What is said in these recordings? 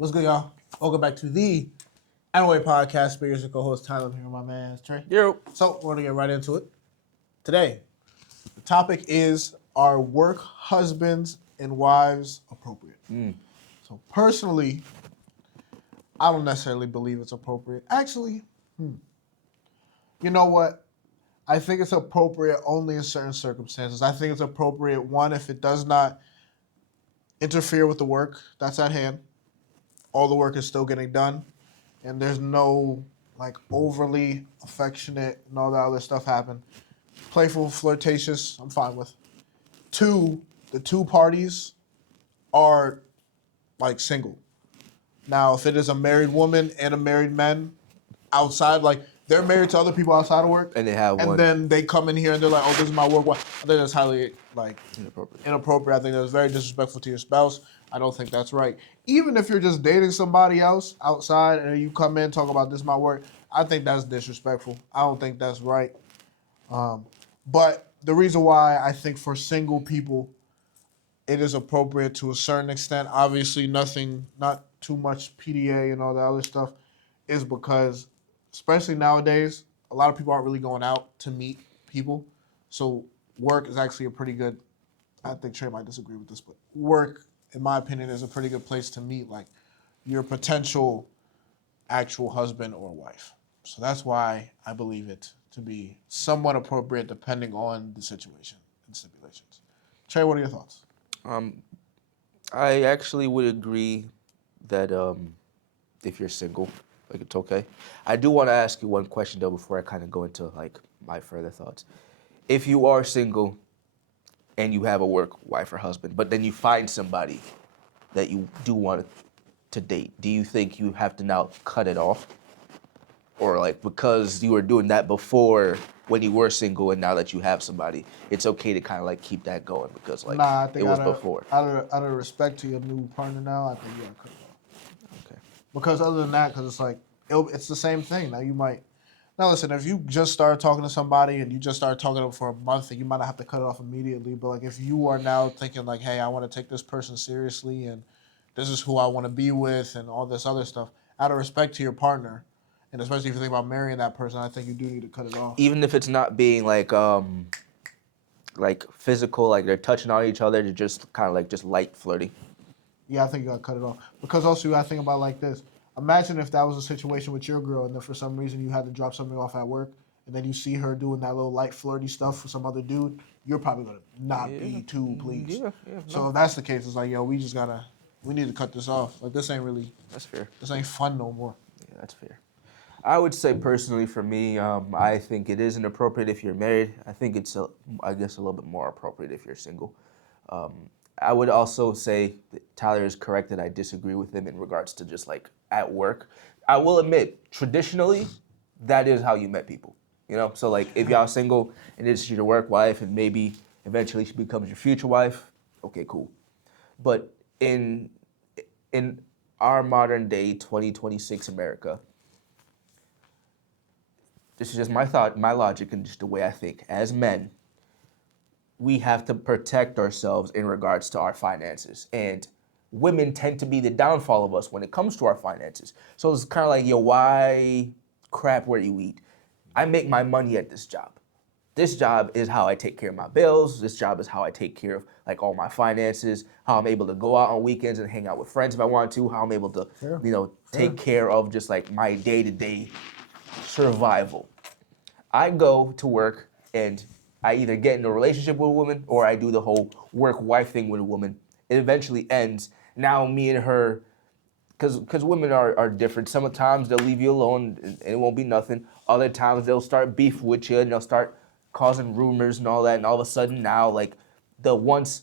What's good, y'all? Welcome back to the Anime Podcast. Speakers and co-host Tyler. I'm here with my man Trey. Yo. So we're gonna get right into it. Today, the topic is: are work husbands and wives appropriate? So personally, I don't necessarily believe it's appropriate. Actually, you know what? I think it's appropriate only in certain circumstances. I think it's appropriate, one, if it does not interfere with the work that's at hand. All the work is still getting done, and there's no like overly affectionate and all that other stuff happen. Playful, flirtatious, I'm fine with. Two, the two parties are like single. Now, if it is a married woman and a married man outside, like they're married to other people outside of work, And they have one. then they come in here and they're like, "Oh, this is my work wife." I think that's highly like Inappropriate. inappropriate. I think that's very disrespectful to your spouse. I don't think that's right. Even if you're just dating somebody else outside and you come in and talk about this is my work, I think that's disrespectful. I don't think that's right. But the reason why I think for single people, it is appropriate to a certain extent. Obviously, not too much PDA and all that other stuff, is because, especially nowadays, a lot of people aren't really going out to meet people. So work is actually a pretty good. I think Trey might disagree with this, but work, in my opinion, is a pretty good place to meet like your potential actual husband or wife. So that's why I believe it to be somewhat appropriate depending on the situation and stipulations. Trey, what are your thoughts? I actually would agree that if you're single, like it's okay. I do want to ask you one question though before I kind of go into like my further thoughts. If you are single and you have a work wife or husband, but then you find somebody that you do want to date, do you think you have to now cut it off? Or like because you were doing that before when you were single and now that you have somebody, it's okay to kind of like keep that going because like I think it was out of, before. Out of respect to your new partner now, I think you gotta cut it off. Okay. Because other than that, because it's like it's the same thing. Now you might. Now listen, if you just start talking to somebody and you just start talking to them for a month, you might not have to cut it off immediately. But like if you are now thinking like, hey, I want to take this person seriously and this is who I want to be with and all this other stuff, out of respect to your partner, and especially if you think about marrying that person, I think you do need to cut it off. Even if it's not being like physical, like they're touching on each other, they're just kind of like just light flirting. Yeah, I think you gotta cut it off. Because also you gotta think about it like this. Imagine if that was a situation with your girl and then for some reason you had to drop something off at work and then you see her doing that little light flirty stuff for some other dude, you're probably gonna not be too pleased. Yeah. So if that's the case, it's like, yo, we need to cut this off. Like this That's fair. this ain't fun no more. Yeah, that's fair. I would say personally for me, I think it is inappropriate if you're married. I think it's, I guess, a little bit more appropriate if you're single. I would also say that Tyler is correct that I disagree with him in regards to just like at work. I will admit, traditionally, that is how you met people. You know, so like if y'all single and it's your work wife and maybe eventually she becomes your future wife, okay, cool. But in our modern day 2026 America, this is just my thought, my logic, and just the way I think. As men, we have to protect ourselves in regards to our finances. And women tend to be the downfall of us when it comes to our finances. So it's kind of like, yo, why crap where you eat? I make my money at this job. This job is how I take care of my bills. This job is how I take care of like all my finances, how I'm able to go out on weekends and hang out with friends if I want to, how I'm able to, take care of just like my day-to-day survival. I go to work and I either get in a relationship with a woman or I do the whole work-wife thing with a woman. It eventually ends. Now me and her, because women are different. Sometimes they'll leave you alone and it won't be nothing. Other times they'll start beef with you and they'll start causing rumors and all that. And all of a sudden now, like the once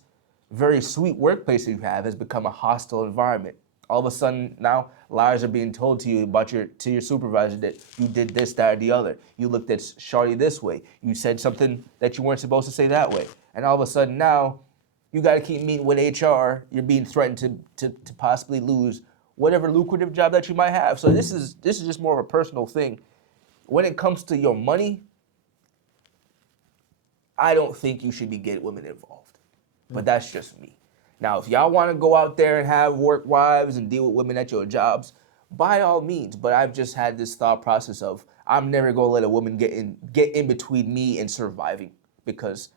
very sweet workplace that you have has become a hostile environment. All of a sudden now lies are being told to you about your supervisor that you did this, that, or the other. You looked at Shawty this way. You said something that you weren't supposed to say that way. And all of a sudden now you got to keep meeting with HR. You're being threatened to possibly lose whatever lucrative job that you might have. So this is just more of a personal thing. When it comes to your money, I don't think you should be getting women involved. But that's just me. Now, if y'all want to go out there and have work wives and deal with women at your jobs, by all means. But I've just had this thought process of I'm never gonna let a woman get in between me and surviving, because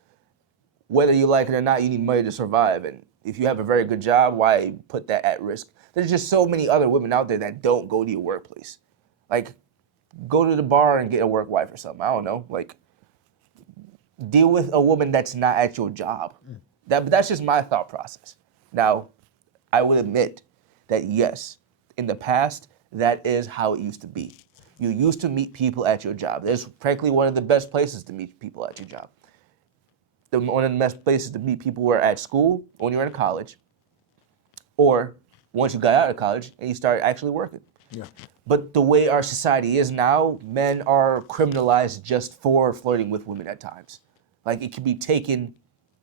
whether you like it or not, you need money to survive. And if you have a very good job, why put that at risk? There's just so many other women out there that don't go to your workplace. Like, go to the bar and get a work wife or something. I don't know. Like, deal with a woman that's not at your job. But that's just my thought process. Now, I would admit that yes, in the past, that is how it used to be. You used to meet people at your job. That's frankly one of the best places to meet people at your job. One of the best places to meet people were at school, when you were in college, or once you got out of college and you started actually working. Yeah. But the way our society is now, men are criminalized just for flirting with women at times. Like, it can be taken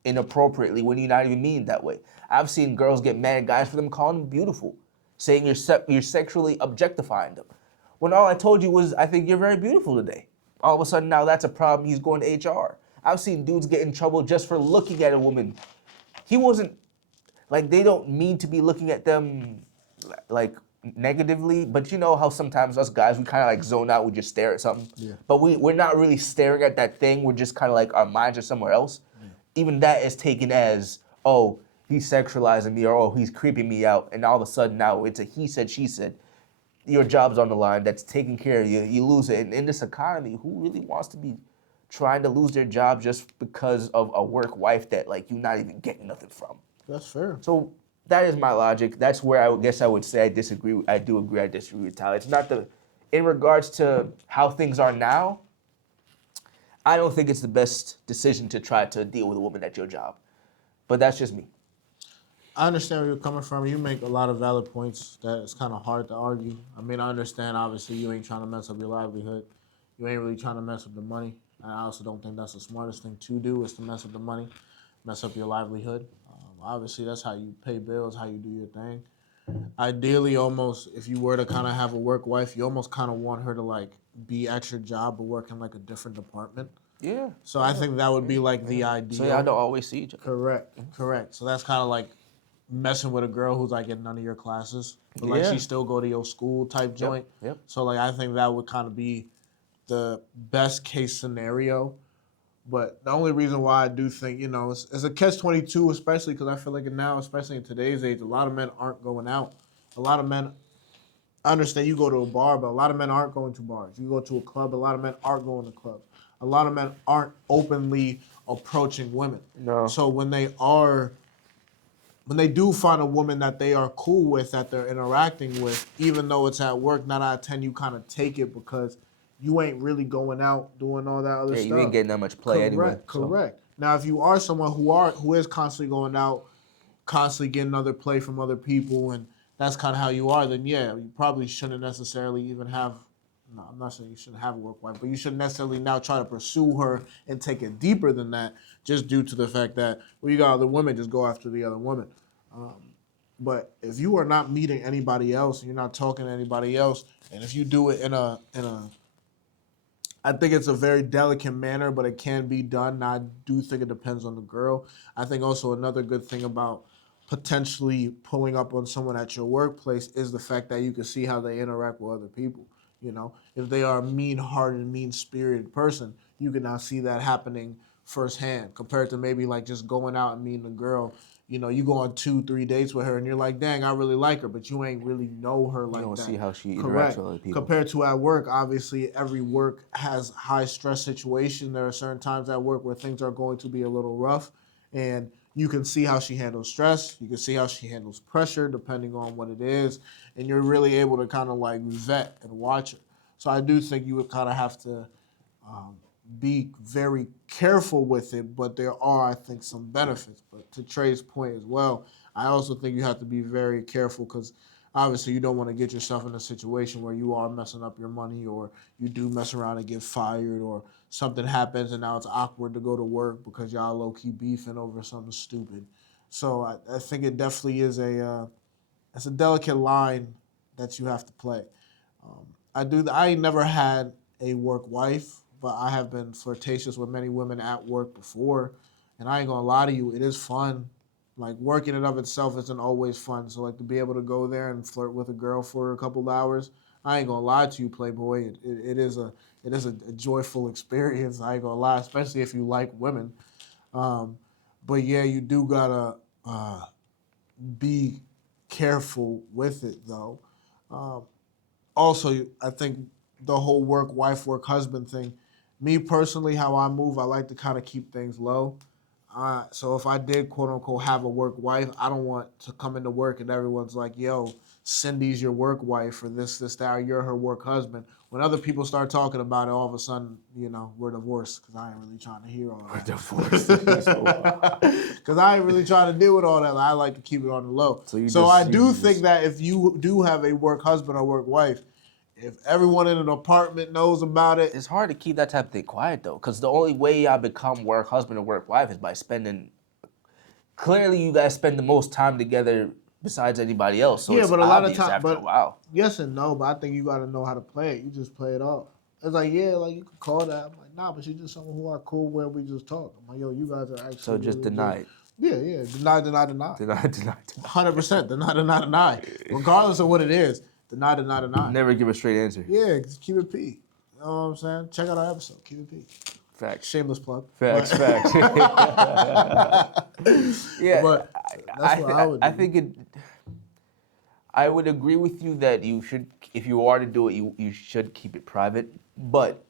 inappropriately when you're not even meaning that way. I've seen girls get mad at guys for them calling them beautiful, saying you're sexually objectifying them. When all I told you was, I think you're very beautiful today. All of a sudden now that's a problem, he's going to HR. I've seen dudes get in trouble just for looking at a woman. He wasn't, like, they don't mean to be looking at them like negatively, but you know how sometimes us guys, we kind of like zone out, we just stare at something. Yeah. But we're not really staring at that thing, we're just kind of like, our minds are somewhere else. Yeah. Even that is taken as, oh, he's sexualizing me, or oh, he's creeping me out, and all of a sudden now it's a he said, she said. Your job's on the line, that's taking care of you, you lose it. And in this economy, who really wants to be trying to lose their job just because of a work wife that, like, you're not even getting nothing from? That's fair. So that is my logic. That's where I guess I would say I disagree. I do agree. I disagree with Tyler. It's not in regards to how things are now. I don't think it's the best decision to try to deal with a woman at your job, but that's just me. I understand where you're coming from. You make a lot of valid points that it's kind of hard to argue. I mean, I understand, obviously, you ain't trying to mess up your livelihood. You ain't really trying to mess up the money. And I also don't think that's the smartest thing to do, is to mess up the money, mess up your livelihood. Obviously, that's how you pay bills, how you do your thing. Ideally, almost, if you were to kind of have a work wife, you almost kind of want her to, like, be at your job but work in, like, a different department. Yeah. So I think that would be, like, the ideal. So y'all don't always see each other. Correct. So that's kind of like messing with a girl who's like in none of your classes, but like she still go to your school type joint. Yep. So like I think that would kind of be the best case scenario. But the only reason why I do think, it's a catch-22, especially because I feel like now, especially in today's age, a lot of men aren't going out. A lot of men, I understand you go to a bar, but a lot of men aren't going to bars. You go to a club, a lot of men aren't going to clubs. A lot of men aren't openly approaching women. No. So when they do find a woman that they are cool with, that they're interacting with, even though it's at work, 9 out of 10 you kind of take it because you ain't really going out doing all that other stuff. Yeah, you ain't getting that much play anyway. Correct. So. Now, if you are someone who is constantly going out, constantly getting other play from other people, and that's kind of how you are, then yeah, you probably shouldn't necessarily even have. No, I'm not saying you shouldn't have a work wife, but you shouldn't necessarily now try to pursue her and take it deeper than that, just due to the fact that, well, you got other women, just go after the other women. But if you are not meeting anybody else, and you're not talking to anybody else, and if you do it in a, I think it's a very delicate manner, but it can be done. Now, I do think it depends on the girl. I think also another good thing about potentially pulling up on someone at your workplace is the fact that you can see how they interact with other people. If they are a mean-hearted, mean-spirited person, you can now see that happening firsthand compared to maybe like just going out and meeting a girl. You go on 2-3 dates with her and you're like, dang, I really like her, but you ain't really know her like that. You don't see how she interacts Correct. with other people. Compared to at work, obviously every work has high stress situation. There are certain times at work where things are going to be a little rough, and you can see how she handles stress. You can see how she handles pressure depending on what it is, and you're really able to kind of like vet and watch her. So I do think you would kind of have to be very careful with it, but there are, I think, some benefits. But to Trey's point as well, I also think you have to be very careful because obviously you don't want to get yourself in a situation where you are messing up your money, or you do mess around and get fired, or something happens and now it's awkward to go to work because y'all low-key beefing over something stupid. So I think it definitely is it's a delicate line that you have to play. I never had a work wife, but I have been flirtatious with many women at work before, and I ain't gonna lie to you, it is fun. Like work in and of itself isn't always fun. So like to be able to go there and flirt with a girl for a couple of hours, I ain't gonna lie to you, Playboy. It is a joyful experience. I ain't gonna lie, especially if you like women. Um, but yeah, you do gotta be careful with it though. Um, Also, I think the whole work wife, work husband thing. Me personally, how I move, I like to kind of keep things low. So if I did quote unquote have a work wife, I don't want to come into work and everyone's like, "Yo, Cindy's your work wife," or this, that, or "You're her work husband." When other people start talking about it, all of a sudden, we're divorced because I ain't really trying to hear all that. Divorced. Because I ain't really trying to deal with all that. I like to keep it on the low. So I do think that if you do have a work husband or work wife, if everyone in an apartment knows about it, It's hard to keep that type of thing quiet though, because the only way y'all become work husband or work wife is by spending. Clearly, you guys spend the most time together besides anybody else, so yeah, it's but a lot of obvious time, after a but while. yes and no. But I think you got to know how to play it. You just play it off. It's like, yeah, like you could call that. I'm like, nah, but she's just someone who are cool where we just talk. I'm like, yo, you guys are actually So just really deny just, it. yeah, deny. Deny, deny. 100%, deny. Regardless of what it is, deny. Never give a straight answer. Yeah, just keep it P. You know what I'm saying? Check out our episode. Keep it P. Facts. Shameless plug. Facts. But, Facts. Yeah, but that's what I would do. I think it. I would agree with you that you should, if you are to do it, you should keep it private. But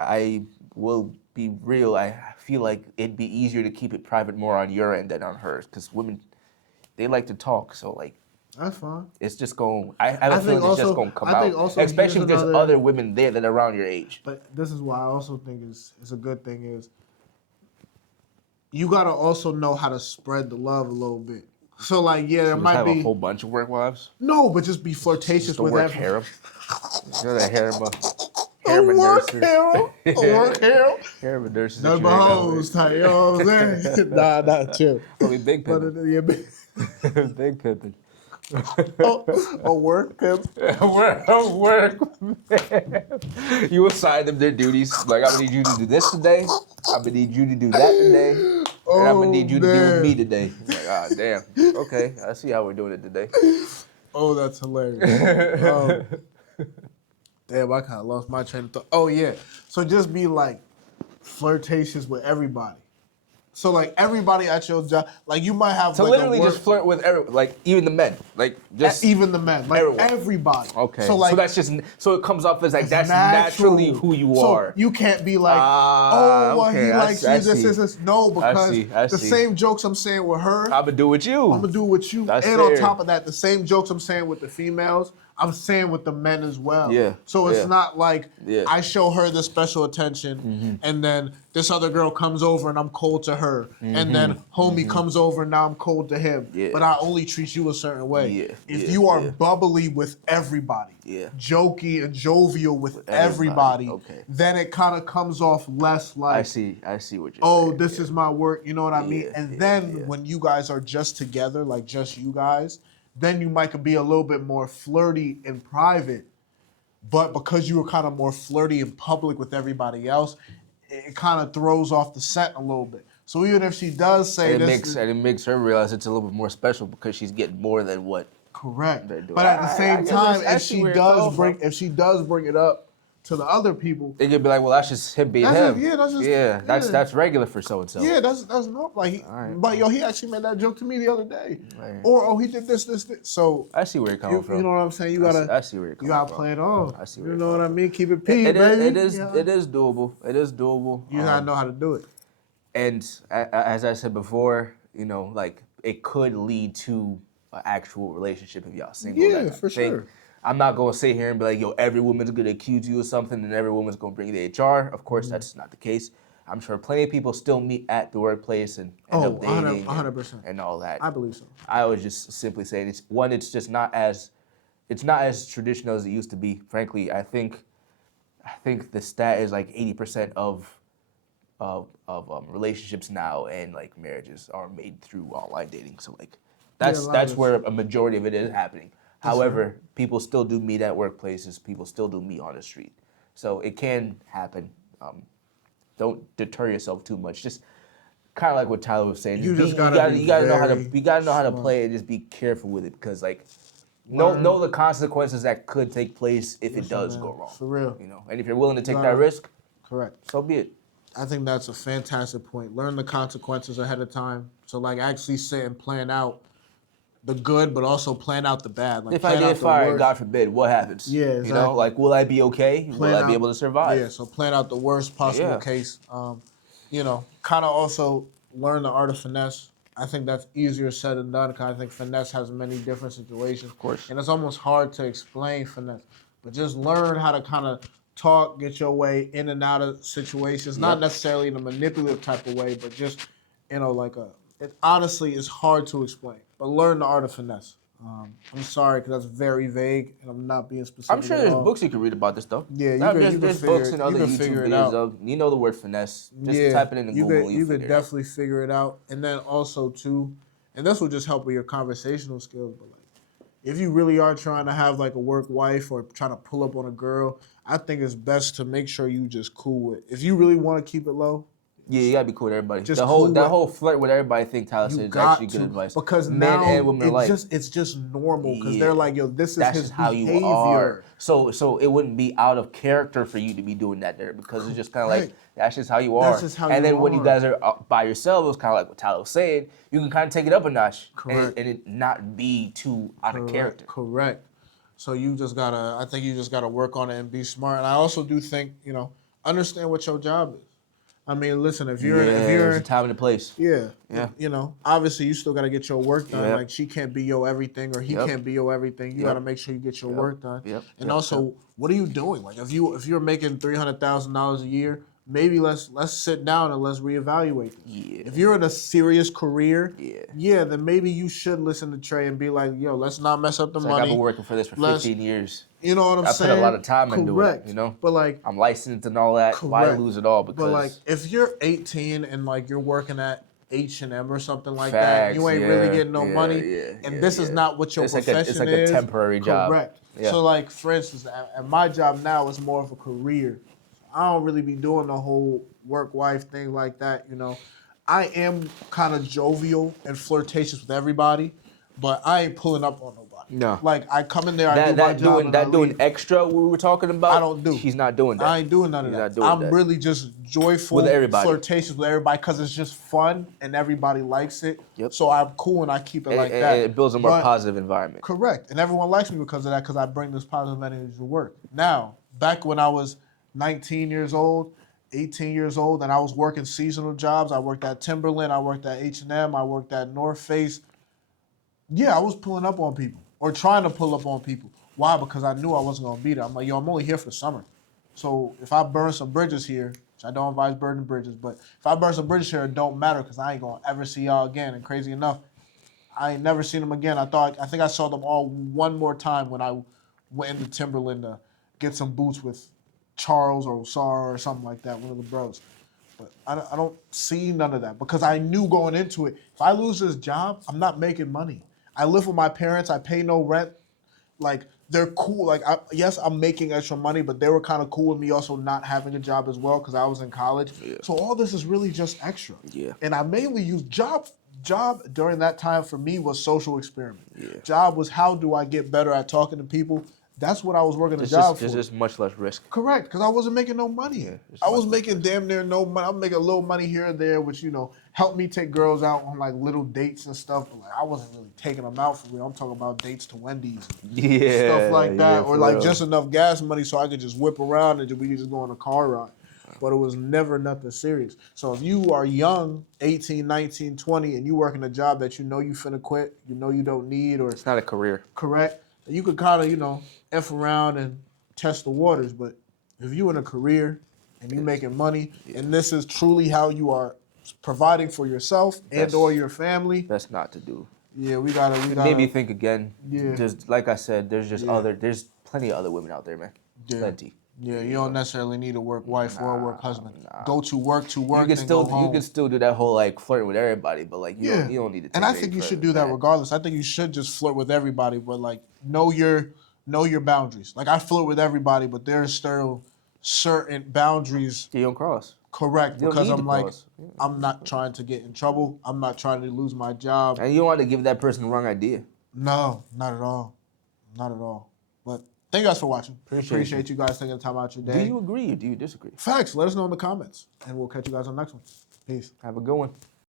I will be real. I feel like it'd be easier to keep it private more on your end than on hers, because women, they like to talk. So like, That's fine. it's just going. I have a I feeling think it's just also- going to come I think out. also Especially if here's there's another- other women there that are around your age. But this is why I also think it's a good thing is you gotta also know how to spread the love a little bit. So like, yeah, there Just might have be a whole bunch of work wives. no, but just be flirtatious Just a with work everyone. harem. You know the harem of A work nurses. harem, a work harem. Harem of nurses. None that but you hang out hoes with. type. You know what I'm saying? Nah, chill. Probably big But pimping. yeah, big- Big pimping. a work pimp. work. You assign them their duties. Like, I'm gonna need you to do this today. I'm gonna need you to do that today. And I'm gonna need you to deal with me today. Like, ah, damn. Okay, I see how we're doing it today. Oh, that's hilarious. Damn, I kind of lost my train of thought. Oh yeah, so just be like flirtatious with everybody. So like everybody at your job, like you might have To like literally a work, just flirt with like even the men, like just even the men, like everyone. everybody. Okay. So like that's just so it comes off as like it's that's natural. naturally who you So are. you can't be like, Ah, oh, well, okay, he I likes see- I you. This see. is this. No, because I the see. same jokes I'm saying with her, I'm gonna do with you. I'm gonna do with you. That's and on fair. top of that, the same jokes I'm saying with the females, I'm saying with the men as well. Yeah, So it's yeah. not like Yeah. I show her this special attention and then this other girl comes over and I'm cold to her. And then homie comes over and now I'm cold to him. Yeah. But I only treat you a certain way. Yeah, If yeah, you are yeah. bubbly with everybody, Yeah. jokey and jovial with everybody, everybody, okay. then it kind of comes off less like, I see what you're oh, saying. this is my work, you know what I mean? Yeah, And yeah, then yeah. when you guys are just together, like just you guys, then you might be a little bit more flirty in private. But because you were kind of more flirty in public with everybody else, it kind of throws off the scent a little bit. So even if she does say And this, it makes her realize it's a little bit more special because she's getting more than what. correct. They're doing. But at the I same guess time, I if see she where you're coming does from. bring it up to the other people, They could be like, well, that's just him being That's him. just- yeah, that's just- that's regular for so and so. yeah, that's not like. Alright. But yo, he actually made that joke to me the other day. Right. Or oh, he did this. So I see where you're coming from. you know what I'm saying? You I gotta see where you're you coming gotta from. play it off. I see where You you're know what I mean? Keep it P, It baby. is Yeah. it is doable. It is doable. You gotta know how to do it. And as I said before, like it could lead to an actual relationship if y'all single. Yeah, that type for of thing. sure. I'm not gonna sit here and be like, yo, every woman's gonna accuse you of something and every woman's gonna bring you to HR. Of course, that's not the case. I'm sure plenty of people still meet at the workplace and end up dating 100%. and all that. I believe so. I was just simply saying it's just not as traditional as it used to be. Frankly, I think the stat is like 80% of relationships now and like marriages are made through online dating. So like a lot that's of where a majority of it is happening. However, people still do meet at workplaces. People still do meet on the street. So it can happen. Don't deter yourself too much. Just kind of like what Tyler was saying. You just gotta be you gotta know how to very smart. play it. Just be careful with it because like Learn. know the consequences that could take place if it does man. go wrong. For real. You know, and if you're willing to take gotta- that risk, Correct. so be it. I think that's a fantastic point. Learn the consequences ahead of time. So like actually sit and plan out the good, but also plan out the bad. Like If I plan out get the fired, worst. God forbid, what happens? Yeah, You know, exactly. like will I be okay? Plan Will I out- be able to survive? Yeah, so plan out the worst possible Yeah. case. You know, kind of also learn the art of finesse. I think that's easier said than done because I think finesse has many different situations. Of course. And it's almost hard to explain finesse. But just learn how to kind of talk, get your way in and out of situations. Not Yep. necessarily in a manipulative type of way, but just, you know, it honestly is hard to explain. But learn the art of finesse. I'm sorry because that's very vague and I'm not being specific. I'm sure at there's all. books you can read about this stuff. Yeah, you Now, could- there's, you could there's figure books it- and you other could YouTube figure it videos out. of you know the word finesse. Just type it in you Google. could, You you could figure it out. definitely figure it out. And then also too, and this will just help with your conversational skills. But like, if you really are trying to have like a work wife or trying to pull up on a girl, I think it's best to make sure you just cool with. If you really want to keep it low, Yeah, you gotta be cool with everybody. Just The whole cool that with- whole flirt with everybody thing Tyler said you is got actually good to advice. because men now and women alike. it's just normal because Yeah. they're like, yo, this is That's his just how behavior. you are. So it wouldn't be out of character for you to be doing that there because it's just kind of like Correct. that's just how you are. That's just how and you then when you are. guys are by yourselves, it's kind of like what Tyler was saying. You can kind of take it up a notch Correct. and it not be too out of character. Correct. So I think you just gotta work on it and be smart. And I also do think, you know, understand what your job is. I mean, listen, if you're there's a time and a place. Yeah. Yeah. You know, obviously you still got to get your work done. Yep. Like she can't be your everything or he Yep. can't be your everything. You Yep. got to make sure you get your work done. Yep. And Yep. also, what are you doing? Like if you're making $300,000 a year, maybe let's sit down and let's reevaluate this. Yeah. If you're in a serious career, Yeah. then maybe you should listen to Trey and be like, yo, let's not mess up the Like I've money. been working for this for Let's- 15 years. You know what I'm I saying? put a lot of time into it, Correct. you know? But like I'm licensed and all that. Why Correct. lose it all? Because But like, if you're 18 and like you're working at H&M or something like that, you ain't really getting no money, and this is not what your profession it's like is. a temporary job. Correct. Yeah. So like, for instance, at my job now is more of a career. I don't really be doing the whole work-wife thing like that. You know, I am kind of jovial and flirtatious with everybody, but I ain't pulling up on nobody. No. Like I come in there, I do my job, and I doing leave. extra we were talking about. I don't do. He's not doing that. I ain't doing none of He's that. not doing I'm that. really just joyful, With everybody. flirtatious with everybody because it's just fun and everybody likes it. Yep. So I'm cool and I keep it like And that. it builds a more But- positive environment. Correct. And everyone likes me because of that because I bring this positive energy to work. Now, back when I was 19 years old, 18 years old, and I was working seasonal jobs, I worked at Timberland, I worked at H&M, I worked at North Face. Yeah, I was pulling up on people or trying to pull up on people. Why? Because I knew I wasn't going to be there. I'm like, yo, I'm only here for the summer. So if I burn some bridges here, which I don't advise burning bridges, but if I burn some bridges here, it don't matter because I ain't going to ever see y'all again. And crazy enough, I ain't never seen them again. I think I saw them all one more time when I went into Timberland to get some boots with Charles or Osara or something like that, one of the bros. But I don't see none of that because I knew going into it, if I lose this job, I'm not making money. I live with my parents. I pay no rent. Like, they're cool. Like, yes, I'm making extra money, but they were kind of cool with me also not having a job as well because I was in college. Yeah. So all this is really just extra. Yeah. And I mainly use job during that time for me was social experiment. Yeah. Job was how do I get better at talking to people. That's what I was working a job for. There's just much less risk. Correct, because I wasn't making no money. I was making damn near no money. I'm making a little money here and there, which, you know, helped me take girls out on like little dates and stuff. But like I wasn't really taking them out for real. I'm talking about dates to Wendy's, Yeah. stuff like that, or for like real. just enough gas money so I could just whip around and we could just go on a car ride. But it was never nothing serious. So if you are young, 18, 19, 20, and you working a job that you know you finna quit, you know you don't need, or It's not a career. correct, you could kind of, you know, F around and test the waters. But if you in a career and you making money and this is truly how you are providing for yourself and or your family, That's not to do. yeah, we gotta Maybe think again. Yeah. Just like I said, there's there's plenty of other women out there, man. Yeah. Plenty. Yeah, you don't necessarily need a work wife or a work husband. Go to work, You can still do that whole like flirting with everybody, but like you don't need to. And I think you should do that regardless. I think you should just flirt with everybody, but like know your boundaries. Like I flirt with everybody, but there's still certain boundaries. You don't cross. Correct, You don't because need I'm the like, clause. I'm not trying to get in trouble. I'm not trying to lose my job. And you don't want to give that person the wrong idea. No, not at all. Not at all. But thank you guys for watching. Appreciate you guys taking the time out your Do day. you agree or do you disagree? Facts. Let us know in the comments, and we'll catch you guys on the next one. Peace. Have a good one.